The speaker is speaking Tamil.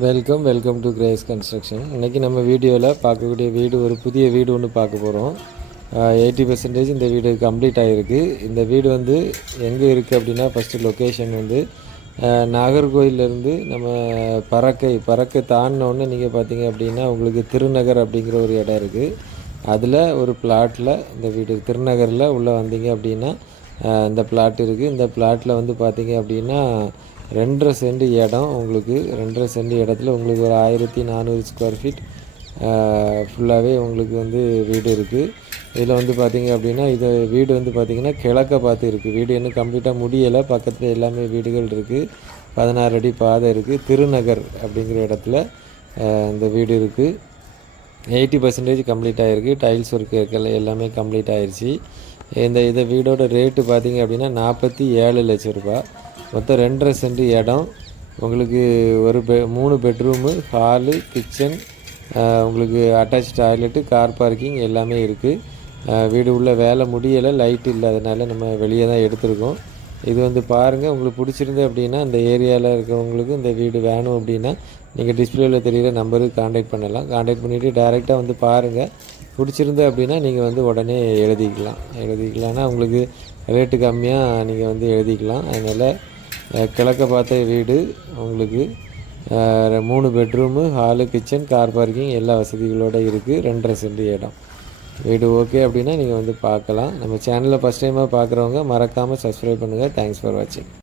Welcome welcome to Grace construction இன்றைக்கி நம்ம வீடியோவில் பார்க்கக்கூடிய வீடு ஒரு புதிய வீடு ஒன்று பார்க்க போகிறோம் எயிட்டி பர்சன்டேஜ் இந்த வீடு கம்ப்ளீட் ஆகிருக்கு இந்த வீடு வந்து எங்கே இருக்குது அப்படின்னா ஃபஸ்ட்டு லொக்கேஷன் வந்து நாகர்கோயிலேருந்து நம்ம பறக்கை பறக்கை தாண்டினோன்னு நீங்கள் பார்த்தீங்க அப்படின்னா உங்களுக்கு திருநகர் அப்படிங்கிற ஒரு இடம் இருக்குது அதில் ஒரு பிளாட்டில் இந்த வீடு திருநகரில் உள்ளே வந்தீங்க அப்படின்னா இந்த பிளாட் இருக்குது இந்த பிளாட்டில் வந்து பார்த்தீங்க அப்படின்னா ரெண்டரை சென்ட் இடம் உங்களுக்கு ரெண்டரை சென்ட் இடத்துல உங்களுக்கு ஒரு ஆயிரத்தி நானூறு ஸ்கொயர் ஃபீட் ஃபுல்லாகவே உங்களுக்கு வந்து வீடு இருக்குது இதில் வந்து பார்த்திங்க அப்படின்னா இது வீடு வந்து பார்த்திங்கன்னா கிழக்க பார்த்து இருக்குது வீடு இன்னும் கம்ப்ளீட்டாக முடியலை. பக்கத்தில் எல்லாமே வீடுகள் இருக்குது பதினாறு அடி பாதை இருக்குது திருநகர் அப்படிங்கிற இடத்துல இந்த வீடு இருக்குது எயிட்டி பர்சன்டேஜ் கம்ப்ளீட் ஆகிருக்கு டைல்ஸ் ஒர்க் எல்லாமே கம்ப்ளீட் ஆகிருச்சு இந்த இதை வீடோட ரேட்டு பார்த்தீங்க அப்படின்னா நாற்பத்தி ஏழு லட்சம் ரூபாய். மொத்தம் ரெண்டரை சென்ட் இடம். உங்களுக்கு ஒரு பெ மூணு பெட்ரூமு ஹாலு கிச்சன் உங்களுக்கு அட்டாச் டாய்லெட்டு கார் பார்க்கிங் எல்லாமே இருக்குது வீடு உள்ள வேலை முடியலை லைட் இல்லாதனால நம்ம வெளியே தான் எடுத்திருக்கோம். இது வந்து பாருங்கள் உங்களுக்கு பிடிச்சிருந்து அப்படின்னா இந்த ஏரியாவில் இருக்கிறவங்களுக்கு இந்த வீடு வேணும் அப்படின்னா நீங்கள் டிஸ்பிளேவில் தெரிகிற நம்பருக்கு காண்டாக்ட் பண்ணலாம். காண்டாக்ட் பண்ணிவிட்டு டேரெக்டாக வந்து பாருங்கள் பிடிச்சிருந்து அப்படின்னா நீங்கள் வந்து உடனே எழுதிக்கலாம். எழுதிக்கலாம்னா உங்களுக்கு ரேட்டு கம்மியாக நீங்கள் வந்து எழுதிக்கலாம். அதனால் கிழக்க பார்த்த வீடு உங்களுக்கு மூணு bedroom hall kitchen car parking எல்லா வசதிகளோடு இருக்குது ரெண்டரை சென்ட் இடம். வீடு ஓகே அப்படின்னா நீங்கள் வந்து பார்க்கலாம். நம்ம சேனலில் ஃபஸ்ட் டைமாக பார்க்குறவங்க மறக்காமல் சப்ஸ்கிரைப் பண்ணுங்கள் தேங்க்ஸ் ஃபார் வாட்சிங்